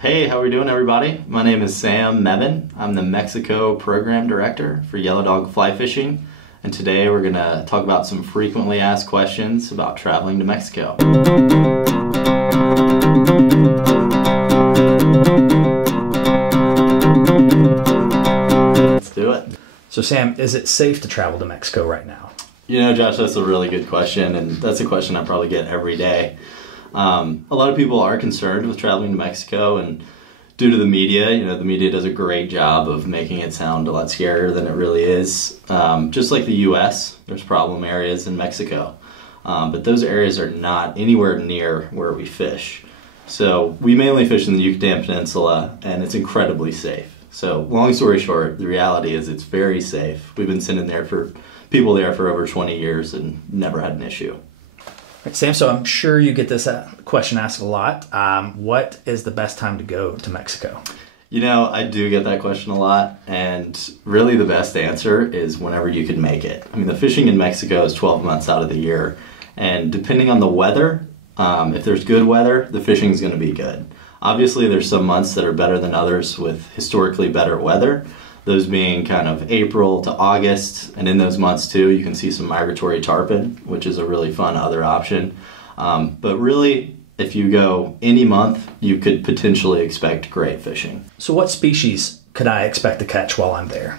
Hey, how are we doing, everybody? My name is Sam Mebane. I'm the Mexico Program Director for Yellow Dog Fly Fishing, and today we're going to talk about some frequently asked questions about traveling to Mexico. Let's do it. So Sam, is it safe to travel to Mexico right now? You know, Josh, that's a really good question, and that's a question I probably get every day. A lot of people are concerned with traveling to Mexico, and due to the media, the media does a great job of making it sound a lot scarier than it really is. Just like the U.S., there's problem areas in Mexico, but those areas are not anywhere near where we fish. So we mainly fish in the Yucatán Peninsula, and it's incredibly safe. So long story short, the reality is it's very safe. We've been sending people there for over 20 years and never had an issue. Right, Sam, so I'm sure you get this question asked a lot. What is the best time to go to Mexico? You know, I do get that question a lot, and really the best answer is whenever you can make it. I mean, the fishing in Mexico is 12 months out of the year, and depending on the weather, if there's good weather, the fishing is going to be good. Obviously, there's some months that are better than others with historically better weather, those being kind of April to August, and in those months too, you can see some migratory tarpon, which is a really fun other option. But really, if you go any month, you could potentially expect great fishing. So what species could I expect to catch while I'm there?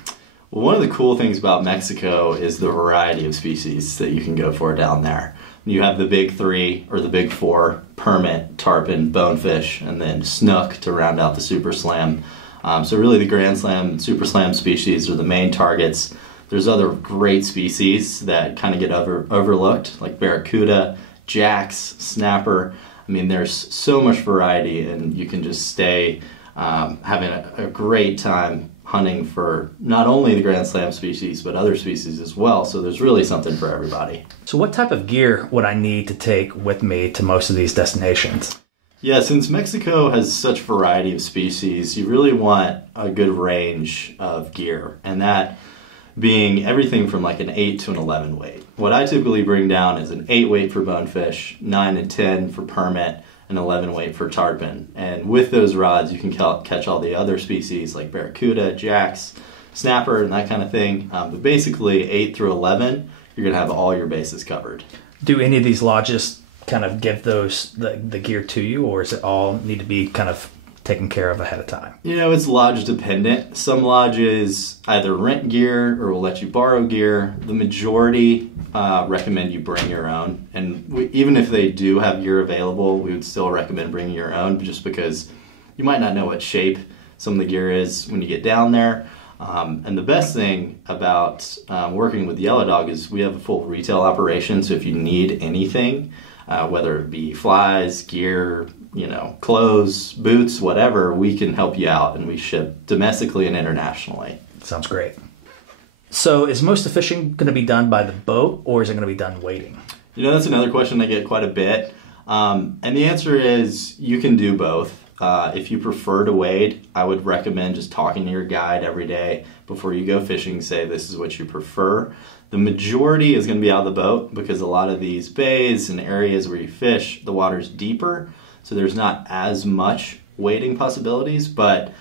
Well, one of the cool things about Mexico is the variety of species that you can go for down there. You have the big three, or the big four: permit, tarpon, bonefish, and then snook to round out the super slam. So really the Grand Slam, Super Slam species are the main targets. There's other great species that kind of get overlooked, like barracuda, jacks, snapper. I mean, there's so much variety, and you can just stay having a great time hunting for not only the Grand Slam species, but other species as well. So there's really something for everybody. So what type of gear would I need to take with me to most of these destinations? Yeah, since Mexico has such variety of species, you really want a good range of gear, and that being everything from like an 8 to an 11 weight. What I typically bring down is an 8 weight for bonefish, 9 and 10 for permit, and 11 weight for tarpon. And with those rods, you can catch all the other species like barracuda, jacks, snapper, and that kind of thing. But basically, 8 through 11, you're going to have all your bases covered. Do any of these lodges kind of give the gear to you, or does it all need to be kind of taken care of ahead of time? You know, it's lodge dependent. Some lodges either rent gear or will let you borrow gear. The majority recommend you bring your own, and even if they do have gear available, we would still recommend bringing your own, just because you might not know what shape some of the gear is when you get down there. And the best thing about working with Yellow Dog is we have a full retail operation, so if you need anything, whether it be flies, gear, clothes, boots, whatever, we can help you out, and we ship domestically and internationally. Sounds great. So is most of the fishing going to be done by the boat, or is it going to be done wading? That's another question I get quite a bit. And the answer is you can do both. If you prefer to wade, I would recommend just talking to your guide every day before you go fishing. Say this is what you prefer. The majority is going to be out of the boat, because a lot of these bays and areas where you fish, the water's deeper, so there's not as much wading possibilities, but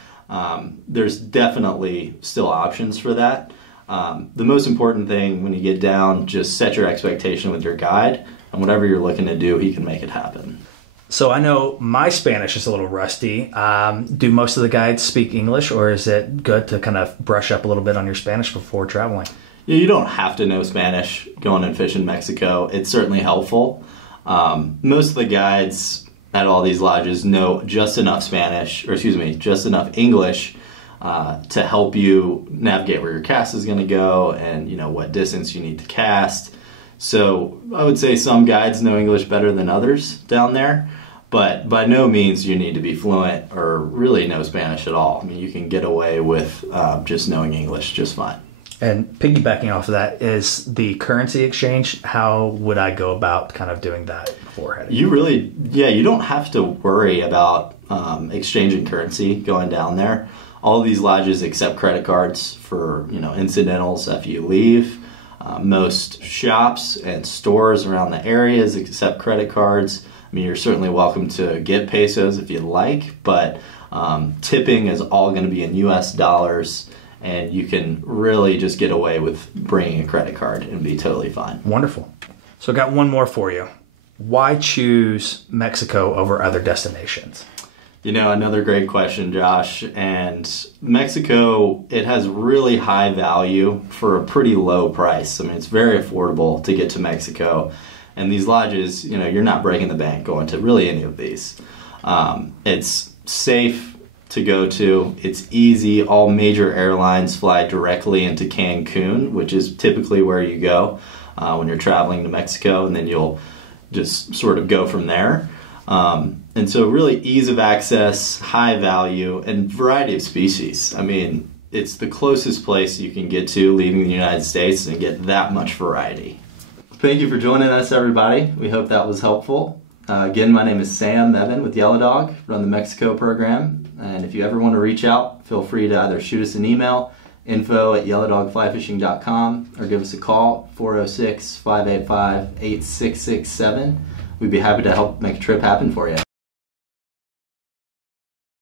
there's definitely still options for that. The most important thing when you get down, just set your expectation with your guide, and whatever you're looking to do, he can make it happen. So I know my Spanish is a little rusty. Do most of the guides speak English, or is it good to kind of brush up a little bit on your Spanish before traveling? You don't have to know Spanish going and fishing in Mexico. It's certainly helpful. Most of the guides at all these lodges know just enough just enough English to help you navigate where your cast is going to go, and what distance you need to cast. So I would say some guides know English better than others down there, but by no means you need to be fluent or really know Spanish at all. I mean, you can get away with just knowing English just fine. And piggybacking off of that, is the currency exchange, how would I go about kind of doing that before heading? You don't have to worry about exchanging currency going down there. All of these lodges accept credit cards for, incidentals after you leave. Most shops and stores around the areas accept credit cards. mean, you're certainly welcome to get pesos if you like, but tipping is all going to be in US dollars, and you can really just get away with bringing a credit card and be totally fine. Wonderful. So I got one more for you. Why choose Mexico over other destinations? You know, another great question, Josh. And Mexico, it has really high value for a pretty low price. I mean, it's very affordable to get to Mexico. And these lodges, you know, you're not breaking the bank going to really any of these. It's safe to go to. It's easy. All major airlines fly directly into Cancun, which is typically where you go when you're traveling to Mexico, and then you'll just sort of go from there. And so really ease of access, high value, and variety of species. I mean, it's the closest place you can get to leaving the United States and get that much variety. Thank you for joining us, everybody. We hope that was helpful. Again, my name is Sam Mebane with Yellow Dog, run the Mexico program. And if you ever want to reach out, feel free to either shoot us an email, info@yellowdogflyfishing.com, or give us a call, 406-585-8667. We'd be happy to help make a trip happen for you.